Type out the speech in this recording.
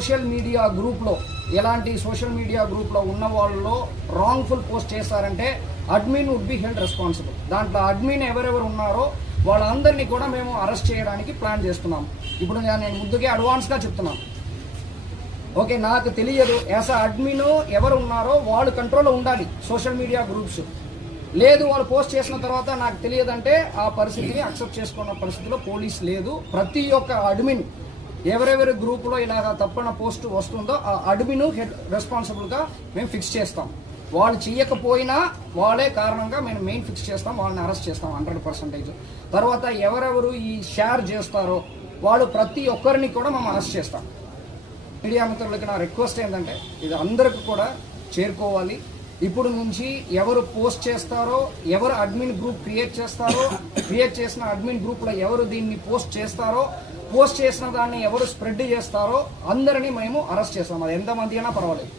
Social media గ్రూప్లో ఎలాంటి social media గ్రూప్లో ఉన్న వాళ్ళలో రాంగ్ఫుల్ పోస్ట్ చేస్తారంటే admin would be held responsible. దాంట్లో అడ్మిన్ ఎవరెవరు ఉన్నారో వాళ్ళందరినీ కూడా మేము అరెస్ట్ చేయడానికి ప్లాన్ చేస్తున్నాం. ఇప్పుడు నేను ముందుగా అడ్వాన్స్గా చెప్తున్నాను. ఓకే, నాకు తెలియదు యాజ్ అడ్మిన్ ఎవరు ఉన్నారో వాళ్ళు కంట్రోల్లో ఉండాలి సోషల్ మీడియా గ్రూప్స్. లేదు వాళ్ళు పోస్ట్ చేసిన తర్వాత నాకు తెలియదంటే ఆ పరిస్థితిని అక్సెప్ట్ చేసుకున్న పరిస్థితిలో పోలీస్ లేదు. ప్రతి ఒక్క అడ్మిన్ ఎవరెవరి గ్రూపులో ఇలాగ తప్పన పోస్ట్ వస్తుందో ఆ అడ్మిన్ హెడ్ రెస్పాన్సిబుల్గా మేము ఫిక్స్ చేస్తాం. వాళ్ళు చేయకపోయినా వాళ్ళే కారణంగా మేము మెయిన్ ఫిక్స్ చేస్తాం, వాళ్ళని అరెస్ట్ చేస్తాం 100%. తర్వాత ఎవరెవరు ఈ షేర్ చేస్తారో వాళ్ళు ప్రతి ఒక్కరిని కూడా మేము అరెస్ట్ చేస్తాం. మీడియా మిత్రులకి నా రిక్వెస్ట్ ఏంటంటే ఇది అందరికి కూడా చేరుకోవాలి. ఇప్పుడు నుంచి ఎవరు పోస్ట్ చేస్తారో, ఎవరు అడ్మిన్ గ్రూప్ క్రియేట్ చేస్తారో, క్రియేట్ చేసిన అడ్మిన్ గ్రూప్లో ఎవరు దీన్ని పోస్ట్ చేస్తారో, పోస్ట్ చేసిన దాన్ని ఎవరు స్ప్రెడ్ చేస్తారో అందరినీ మేము అరెస్ట్ చేస్తాం. అది ఎంతమంది అయినా పర్వాలేదు.